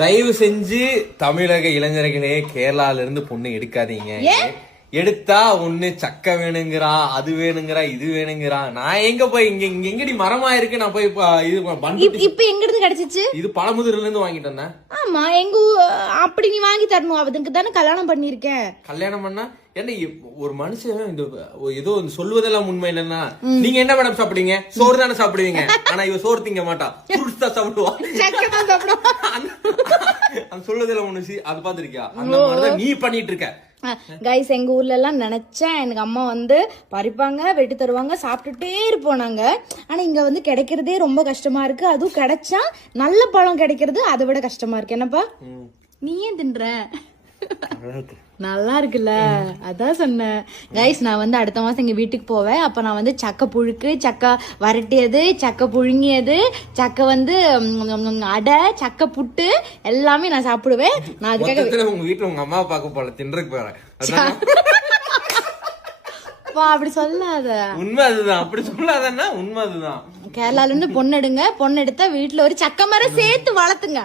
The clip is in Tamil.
தயவு செஞ்சு தமிழக இளைஞர்களே கேரளால இருந்து பொண்ணு எடுக்காதீங்க. எடுத்தா ஒண்ணு சக்க வேணுங்கிறா, அது வேணுங்கிறா, இது வேணுங்கிறா. நான் எங்க போய் இங்க இங்க எங்கடி மரமா இருக்கு, நான் போய் இது இப்ப எங்க இருந்து கிடைச்சிச்சு? இது பழமுதிர்ல இருந்து வாங்கிட்டு வந்தேன். ஆமா, எங்க அப்படி நீ வாங்கி தரணும். அதுக்கு தானே கல்யாணம் பண்ணிருக்கேன். கல்யாணம் பண்ணா என்ன ஒரு மனுஷன் இந்த ஏதோ சொல்வதெல்லாம் உண்மை இல்லைன்னா, நீங்க என்ன மேடம் சாப்பிடுவீங்க? சோறு தானே சாப்பிடுவீங்க. ஆனா இவ சோறு திங்க மாட்டா, ஃப்ரூட்ஸ் தான் சாப்பிடுவா. அந்த சொல்வதெல்லாம் ஒண்ணு அது பாத்திருக்கியா? அந்த மாதிரிதான் நீ பண்ணிட்டு இருக்க. கைஸ், எங்க ஊர்ல எல்லாம் நினைச்சேன் எனக்கு அம்மா வந்து பறிப்பாங்க, வெட்டி தருவாங்க, சாப்பிட்டுட்டே இருப்போம் நாங்க. ஆனா இங்க வந்து கிடைக்கிறதே ரொம்ப கஷ்டமா இருக்கு. அதுவும் கிடைச்சா நல்ல பழம் கிடைக்கிறது அதை விட கஷ்டமா இருக்கு. என்னப்பா நீ ஏன் தின்ற? நல்லா இருக்குல்ல, அதான் சொன்னேன். கைஸ், நான் வந்து அடுத்த மாசம் எங்க வீட்டுக்கு போவேன். அப்ப நான் வந்து சக்கை புழுக்கு, சக்கை வரட்டியது, சக்கை புழுங்கியது, சக்கை வந்து அடை, சக்கை புட்டு எல்லாமே நான் சாப்பிடுவேன். நான் அதுக்காக உங்க வீட்டுல உங்க அம்மா பார்க்க போல தின்றக்கு போறேன். அப்படி சொல்லாத. உண்மை அதுதான். அப்படி சொல்லாதன்னா உண்மை அதுதான். கேரளால இருந்து பொண்ணு எடுங்க. பொண்ணு எடுத்தா வீட்டுல ஒரு சக்கை மரம் சேர்த்து வளர்த்துங்க.